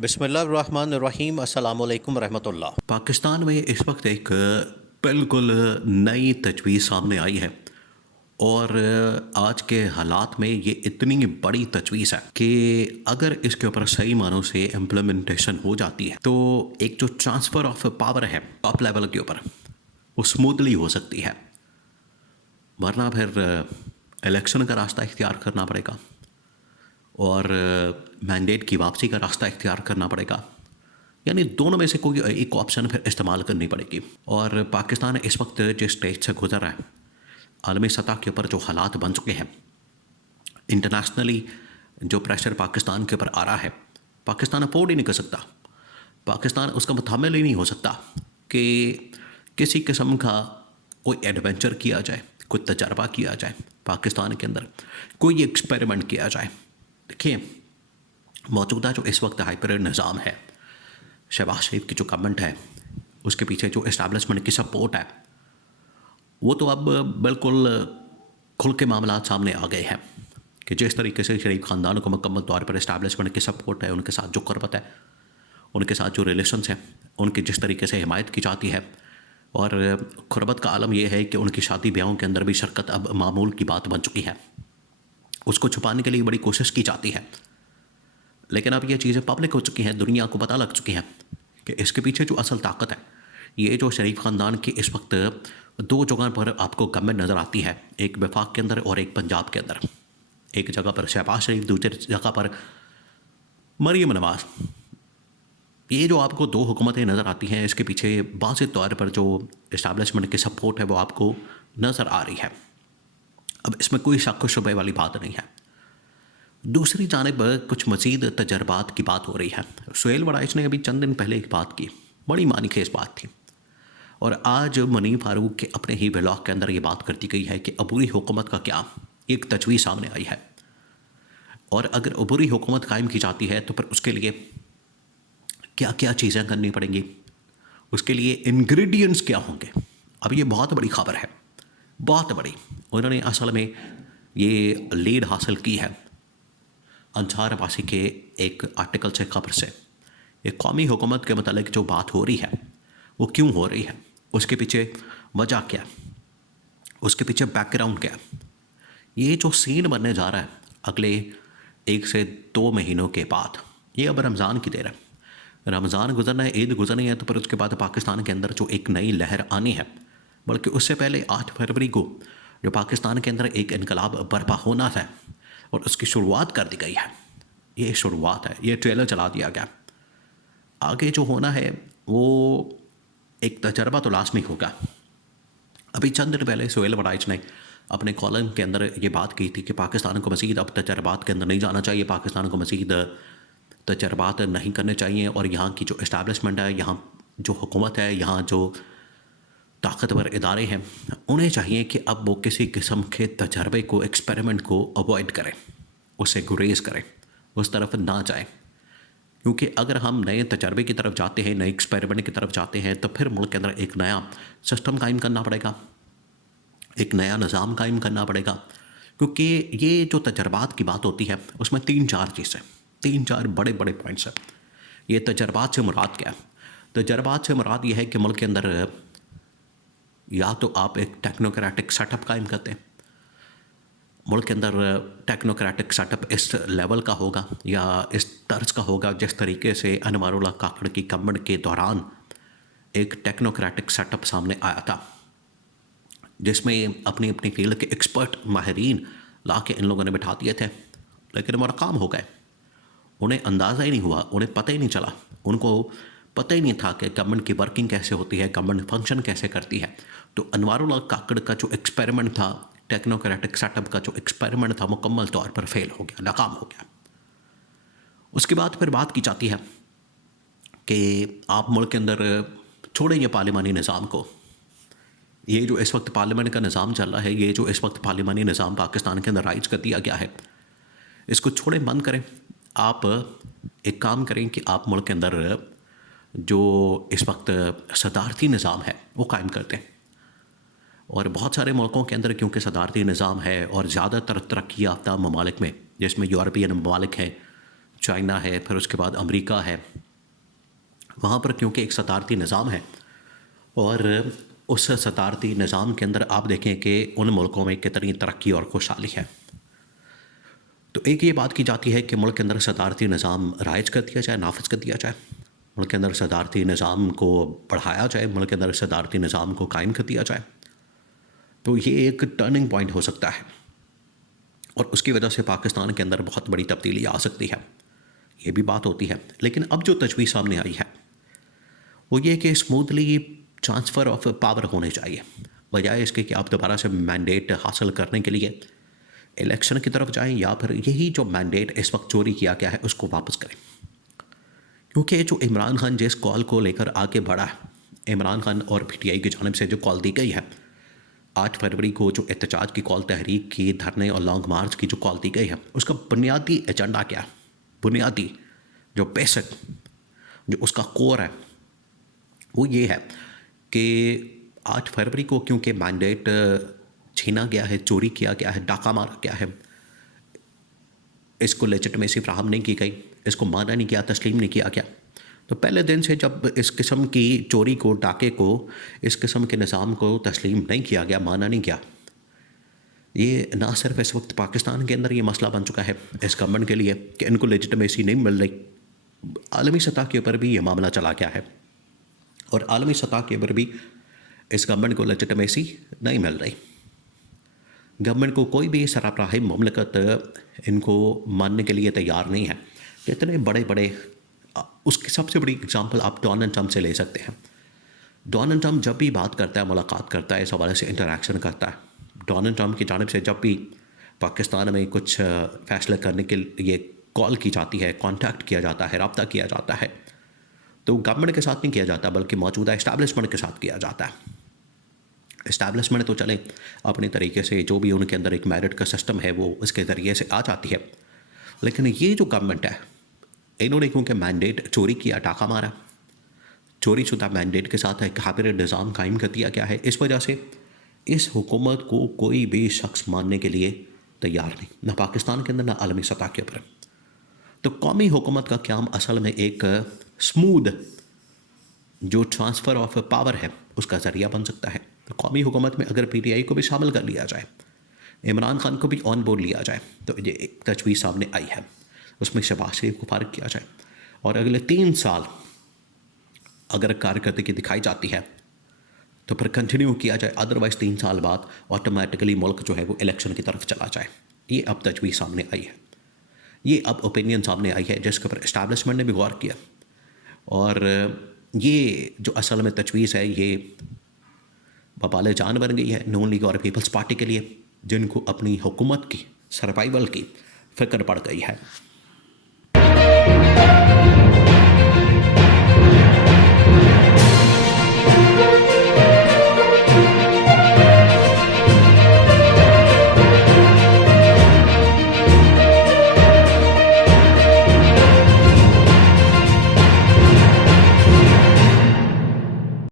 बिस्मिल्लाहिर्रहमानिर्रहीम अस्सलामुअलैकुम रहमतुल्लाह। पाकिस्तान में इस वक्त एक बिल्कुल नई तजवीज़ सामने आई है और आज के हालात में ये इतनी बड़ी तजवीज़ है कि अगर इसके ऊपर सही मानों से इम्प्लीमेंटेशन हो जाती है तो एक जो ट्रांसफ़र ऑफ पावर है टॉप लेवल के ऊपर वो स्मूथली हो सकती है, वरना फिर इलेक्शन का रास्ता इख्तियार करना पड़ेगा और मैंडेट की वापसी का रास्ता इख्तियार करना पड़ेगा। यानी दोनों में से कोई एक ऑप्शन फिर इस्तेमाल करनी पड़ेगी। और पाकिस्तान इस वक्त जिस स्टेज से गुजर रहा है, आलमी सतह के ऊपर जो हालात बन चुके हैं, इंटरनेशनली जो प्रेशर पाकिस्तान के ऊपर आ रहा है, पाकिस्तान अफोर्ड ही नहीं कर सकता। पाकिस्तान उसका मुतामिल ही नहीं हो सकता कि किसी किस्म का कोई एडवेंचर किया जाए, कोई तजर्बा किया जाए, पाकिस्तान के अंदर कोई एक्सपेरिमेंट किया जाए। देखिए, मौजूदा जो इस वक्त हाइपर निज़ाम है, शहबाज शरीफ की जो गवर्नमेंट है, उसके पीछे जो इस्टेब्लिशमेंट की सपोर्ट है, वो तो अब बिल्कुल खुल के मामलात सामने आ गए हैं कि जिस तरीके से शरीफ ख़ानदान को मुकम्मल तौर पर इस्टेब्लिशमेंट की सपोर्ट है, उनके साथ जो क़ुर्बत है, उनके साथ जो रिलेशंस हैं, उनकी जिस तरीके से हिमायत की जाती है, और क़ुर्बत का आलम यह है कि उनकी शादी ब्याहों के अंदर भी शिरकत अब मामूल की बात बन चुकी है। उसको छुपाने के लिए बड़ी कोशिश की जाती है, लेकिन अब ये चीज़ें पब्लिक हो चुकी हैं, दुनिया को पता लग चुकी हैं कि इसके पीछे जो असल ताकत है, ये जो शरीफ ख़ानदान की इस वक्त दो जगह पर आपको गवर्नमेंट नज़र आती है, एक वफाक के अंदर और एक पंजाब के अंदर। एक जगह पर शहबाज शरीफ, दूसरी जगह पर मरीम नवाज़। ये जो आपको दो हुकूमतें नज़र आती हैं, इसके पीछे वाज़ेह तौर पर जो इस्टेब्लिशमेंट की सपोर्ट है वो आपको नज़र आ रही है। अब इसमें कोई शक व शुबे वाली बात नहीं है। दूसरी जानिब कुछ मज़ीद तजर्बात की बात हो रही है। सुहेल वड़ाइच ने अभी चंद दिन पहले एक बात की, बड़ी मानीखेज़ बात थी, और आज मुनीर फारूक के अपने ही ब्लॉग के अंदर ये बात कर दी गई है कि अबूरी हुकूमत का क्या एक तजवीज़ सामने आई है, और अगर अबूरी हुकूमत कायम की जाती है तो फिर उसके लिए क्या क्या चीज़ें करनी पड़ेंगी, उसके लिए इंग्रेडिएंट्स क्या होंगे। अब ये बहुत बड़ी खबर है, बहुत बड़ी। उन्होंने असल में ये लीड हासिल की है अंसार अब्बासी के एक आर्टिकल से, खबर से। एक कौमी हुकूमत के मतलब जो बात हो रही है वो क्यों हो रही है, उसके पीछे वजह क्या, उसके पीछे बैकग्राउंड क्या। ये जो सीन बनने जा रहा है अगले 1 से 2 महीनों के बाद, ये अब रमज़ान की देर है, रमज़ान गुजरना है, ईद गुजरनी है, तो फिर उसके बाद पाकिस्तान के अंदर जो एक नई लहर आनी है, बल्कि उससे पहले 8 फरवरी को जो पाकिस्तान के अंदर एक इनकलाब बर्पा होना था और उसकी शुरुआत कर दी गई है। ये शुरुआत है, ये ट्रेलर चला दिया गया। आगे जो होना है वो एक तजर्बा तो लाजमी होगा। अभी चंद दिन पहले सुहेल वड़ाइच ने अपने कॉलम के अंदर ये बात की थी कि पाकिस्तान को मज़ीद अब तजर्बात के अंदर नहीं जाना चाहिए, पाकिस्तान को मज़ीद तजर्बात नहीं करने चाहिए, और यहाँ की जो इस्टेब्लिशमेंट है, यहाँ जो हुकूमत है, यहाँ जो ताकतवर इदारे हैं, उन्हें चाहिए कि अब वो किसी किस्म के तजर्बे को, एक्सपेरिमेंट को अवॉइड करें, उसे गुरेज करें, उस तरफ ना जाएं। क्योंकि अगर हम नए तजर्बे की तरफ जाते हैं, नए एक्सपेरिमेंट की तरफ जाते हैं, तो फिर मुल्क के अंदर एक नया सिस्टम कायम करना पड़ेगा, एक नया निज़ाम कायम करना पड़ेगा। क्योंकि ये जो तजर्बात की बात होती है उसमें 3-4 चीज़ें, 3-4 बड़े बड़े पॉइंट्स हैं। ये तजर्बात से मुराद क्या है? तजर्बात से मुराद ये है कि मुल्क के अंदर या तो आप एक टेक्नोक्रेटिक सेटअप कायम करते हैं, मुल्क के अंदर टेक्नोक्रेटिक सेटअप इस लेवल का होगा या इस तर्ज का होगा जिस तरीके से अनवारुल्लाह काकड़ की गवर्नमेंट के दौरान एक टेक्नोक्रेटिक सेटअप सामने आया था, जिसमें अपनी अपनी फील्ड के एक्सपर्ट माहिरीन ला के इन लोगों ने बिठा दिए थे, लेकिन वो नाकाम हो गए। उन्हें अंदाज़ा ही नहीं हुआ, उन्हें पता ही नहीं चला, उनको पता ही नहीं था कि गवर्नमेंट की वर्किंग कैसे होती है, गवर्नमेंट फंक्शन कैसे करती है। तो अनवारुल्लाह काकड़ का जो एक्सपेरिमेंट था, टेक्नोक्रेटिक सेटअप का जो एक्सपेरिमेंट था, मुकम्मल तौर पर फेल हो गया, नाकाम हो गया। उसके बाद फिर बात की जाती है कि आप मुल्क के अंदर छोड़ें ये पार्लिमानी निज़ाम को। ये जो इस वक्त पार्लियामेंट का निज़ाम चल रहा है, ये जो इस वक्त पार्लिमानी निज़ाम पाकिस्तान के अंदर राइज कर दिया गया है, इसको छोड़ें, बंद करें। आप एक काम करें कि आप मुल्क के अंदर जो इस वक्त सदारती निज़ाम है वो कायम करते हैं। और बहुत सारे मुल्कों के अंदर क्योंकि सदारती निज़ाम है, और ज़्यादातर तरक्की याफ्ता ममालिक में, जिसमें यूरोपियन ममालिक हैं, चाइना है, फिर उसके बाद अमेरिका है, वहाँ पर क्योंकि एक सदारती निज़ाम है और उस सदारती निज़ाम के अंदर आप देखें कि उन मुल्कों में कितनी तरक्की और खुशहाली है। तो एक ये बात की जाती है कि मुल्क के अंदर सदारती निज़ाम राइज कर दिया जाए, नाफिज कर दिया जाए, मुल्क के अंदर सदारती निज़ाम को बढ़ाया जाए, मुल्क के अंदर सदारती निज़ाम को कायम कर दिया जाए। तो ये एक टर्निंग पॉइंट हो सकता है और उसकी वजह से पाकिस्तान के अंदर बहुत बड़ी तब्दीली आ सकती है, ये भी बात होती है। लेकिन अब जो तजवीज़ सामने आई है वो ये कि स्मूथली ट्रांसफ़र ऑफ पावर होने चाहिए, बजाय इसके कि आप दोबारा से मैंडेट हासिल करने के लिए इलेक्शन की तरफ जाएं या फिर यही जो मैंडेट इस वक्त चोरी किया गया है उसको वापस करें। क्योंकि जो इमरान खान जिस कॉल को लेकर आगे बढ़ा है, इमरान खान और PTI की जानिब से जो कॉल दी गई है 8 फरवरी को, जो एहतजाज की कॉल, तहरीक की, धरने और लॉन्ग मार्च की जो कॉल दी गई है, उसका बुनियादी एजेंडा क्या है, बुनियादी जो बेसिक जो उसका कोर है वो ये है कि 8 फरवरी को क्योंकि मैंडेट छीना गया है, चोरी किया गया है, डाका मारा गया है, इसको लेजिटिमेसी फ्राहम नहीं की गई, इसको माना नहीं गया, तस्लीम नहीं किया गया। तो पहले दिन से जब इस किस्म की चोरी को, डाके को, इस किस्म के निज़ाम को तस्लीम नहीं किया गया, माना नहीं गया, ये ना सिर्फ इस वक्त पाकिस्तान के अंदर ये मसला बन चुका है इस गवर्नमेंट के लिए कि इनको लेजिटिमेसी नहीं मिल रही, आलमी सतह के ऊपर भी ये मामला चला गया है और आलमी सतह के ऊपर भी इस गवर्नमेंट को लेजिटिमेसी नहीं मिल रही। गवर्नमेंट को कोई भी सरबराही मुमलकत इनको मानने के लिए तैयार नहीं है। इतने बड़े बड़े, उसकी सबसे बड़ी एग्जांपल आप डोनाल्ड ट्रंप से ले सकते हैं। डोनाल्ड ट्रंप जब भी बात करता है, मुलाकात करता है, इस हवाले से इंटरेक्शन करता है, डोनाल्ड ट्रंप की जानिब से जब भी पाकिस्तान में कुछ फ़ैसला करने के लिए कॉल की जाती है, कॉन्टैक्ट किया जाता है, रब्ता किया जाता है, तो गवर्नमेंट के साथ नहीं किया जाता बल्कि मौजूदा इस्टेब्लिशमेंट के साथ किया जाता है। इस्टेब्लिशमेंट तो चले अपने तरीके से, जो भी उनके अंदर एक मेरिट का सिस्टम है वो उसके ज़रिए से आ जाती है, लेकिन ये जो गवर्नमेंट है इन्होंने क्योंकि मैंडेट चोरी किया, टाका मारा, चोरी शुदा मैंडेट के साथ एक हाइब्रिड निज़ाम कायम कर दिया गया है, इस वजह से इस हुकूमत को कोई भी शख्स मानने के लिए तैयार नहीं, ना पाकिस्तान के अंदर ना आलमी सतह के ऊपर। तो कौमी हुकूमत का क़याम असल में एक स्मूथ जो ट्रांसफ़र ऑफ पावर है उसका ज़रिया बन सकता है। तो कौमी हुकूमत में अगर PTI को भी शामिल कर लिया जाए, इमरान खान को भी ऑन बोर्ड लिया जाए, तो ये एक तजवीज़ सामने आई है, उसमें शहबाज शरीफ को फारिग किया जाए और अगले 3 साल अगर कारकर्दगी दिखाई जाती है तो फिर कंटिन्यू किया जाए, अदरवाइज़ 3 साल बाद ऑटोमेटिकली मुल्क जो है वो इलेक्शन की तरफ चला जाए। ये अब तजवीज़ सामने आई है, ये अब ओपिनियन सामने आई है जिसके ऊपर इस्टेब्लिशमेंट ने भी गौर किया और ये जो असल में तजवीज़ है ये बबाल जान बन गई है नून लीग और पीपल्स पार्टी के लिए, जिनको अपनी हुकूमत की सर्वाइवल की फ़िक्र पड़ गई है।